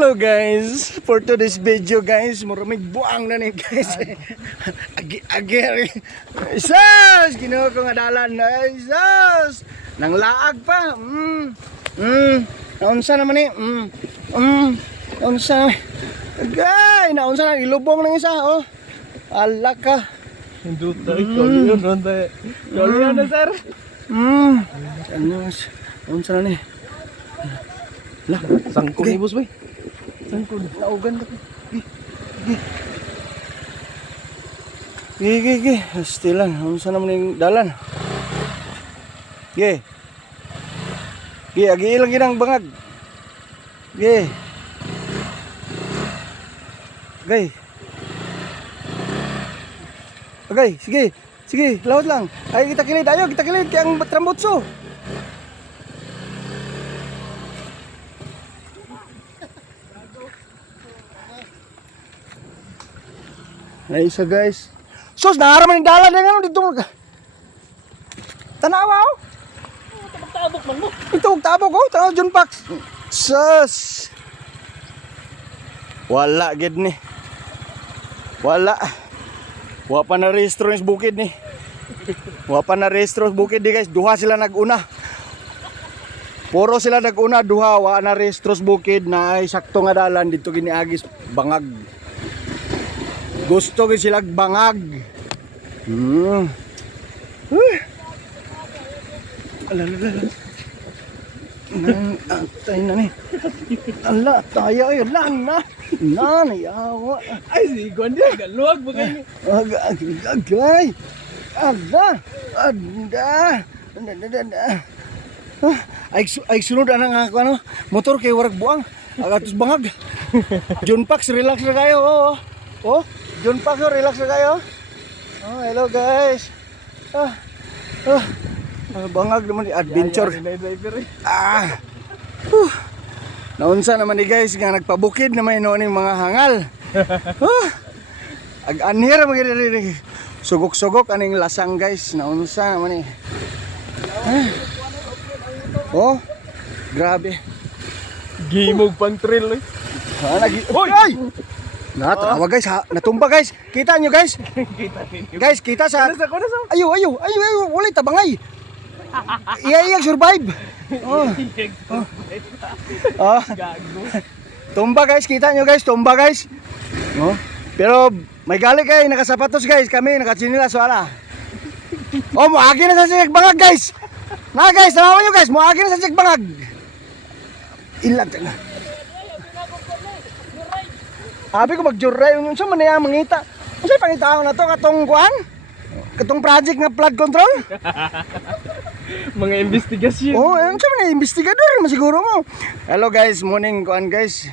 Hello guys, for today's video guys, maraming buang na ni guys. Agi-agi. Isas, ginawa ko nga dalan na isas. Nang laag pa. Naunsa naman ni. Naunsa. Agay, naunsa na ilubong ng isa oh. Ala ka. Hindut tayo, kaliyon ronda. Kaliyon na sir. Naunsa na ni. Lah, Sangko ni boss boy. Sangko. Naugan na ko. Gigi. Stilan. Unsa naman yung dalan? Ge. Agi lagi ng bangag. Ge. Gay. Okay, sige, lawat lang. Ay, kita kilid, kaya ang trambutso. Ay, isa guys. Sus, naharaman yung dalan na nga dito. Tanawa oh. Tabok man mo. Ito, tabok oh. Tanawa, John Pax. Sus. Wala, gid ni. Wala pa na rehistro yung bukid ni. Wala pa na rehistro yung bukid ni guys. Duha sila nag-una. Puro sila nag-una, duha. Wala na rehistro yung bukid na ay sakto nga dalan. Dito giniagis bangag. Gusto gid sila bangag. Alala. Tayo na ni. Ala, tayo ay lang na. Nayawa. Ay, si Gondia, galuwag mo kayo. Agay. Ala. Anda. Ay sunod ana nga ano, motor kay warag buang. Agatos bangag. John Pax, relax na kayo. Oh, John Pax, relax na kayo. Oh, hello guys. Bangag naman adventure. Naunsa naman ni guys nga nagpabukid naman noon yung mga hangal. Ag-anhir magiging sugok-sugok aning lasang guys. Naunsa naman ni. Oh, grabe. Gimog pang trail eh. Hoy! Natawa guys ha. Natumba guys. Kita nyo guys. Kita ninyo. Guys, kita sa... Ano sa? Ayo. Walay tabangay. Iya survive. Gago. Tumba guys, kita nyo guys, tumba guys. Pero may gali kayo, nakasapatos guys, kami nakatsinilas wala. Muagi na sa siyak bangag guys. Na guys, tanawan nyo guys, muagi na sa siyak bangag. Ilag na. Abi ko magjuray, yung sa manaya mangita. Ano sa'yo pangitaon na to, katong kuan? Katong project nga flood control? Mga investigasyon. Ano sa mga investigador, masiguro mo. Hello guys, morning kuan guys.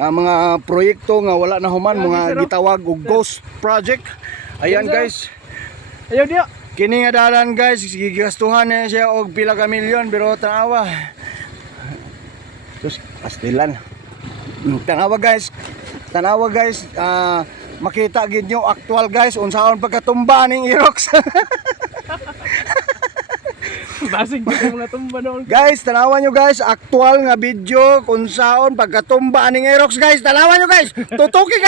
Mga proyekto nga wala na human, mga gitawag og ghost project. Ayan guys. Ayaw dia. Kini nga dalan guys, gigastuhan na siya og pila ka milyon pero tanawa. Sus, pastilan. Tanawa guys, makita gid nyo actual guys unsaon pagkatumba ning Aerox. Basig ko mga tumba noon. Guys, tanawan nyo guys, actual nga video kung saan pagkatumba aning Aerox guys. Tanawan nyo guys, tutuki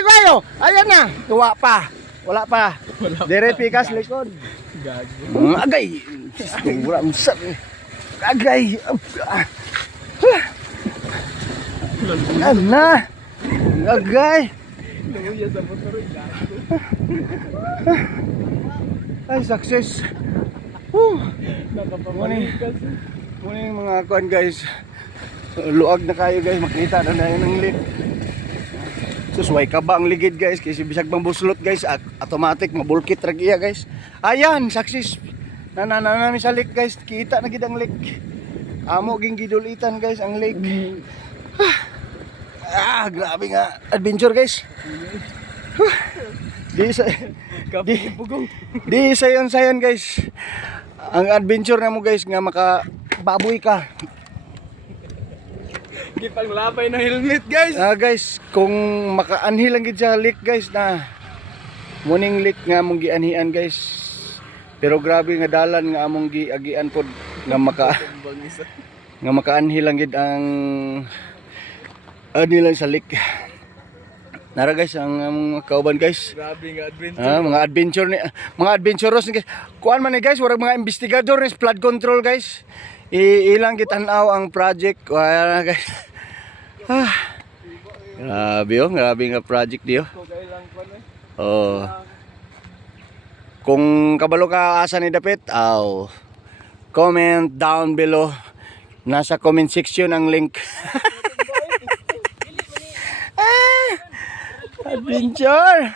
kayo. Ayan na, tuwa pa. Wala pa. Dire pikas likod. Gago. Agay. Wala musap. Agay. Ana. Agay. Luya sa motor. Gago. Ay, success. Nakapamalikas. Muna yung mga kuan guys. Luag na kayo guys, makita na yun ng lead. Susway ka ba ang ligid guys? Kasi bisag bang buslot guys, automatic mabulkit ragiya guys. Ayan, success. Nananami sa leak guys, kita na gid ang leak. Amo ging gidulitan guys ang leak. Grabe nga adventure guys. Di sayon guys. Ang adventure na mo guys nga makababoy ka. Gipanglapay ng helmet guys. Guys, kung makaanhi lang gid sa leak guys na morning leak nga mong gianhian guys. Pero grabe nga dalan nga among giagian pod nga makaanhi lang gid ang Ani lang sa lake. Nara guys ang mga kauban guys. Grabe nga adventure. Mga adventure ni mga adventurous ni guys. Kuan man ni guys, warag mga investigador ni flood control guys. Ilang kitanaw ang project wala guys. Ah. Grabe nga project diyo. Oh. Kung kabalo ka asa ni dapit, comment down below. Nasa comment section ang link. Adventure.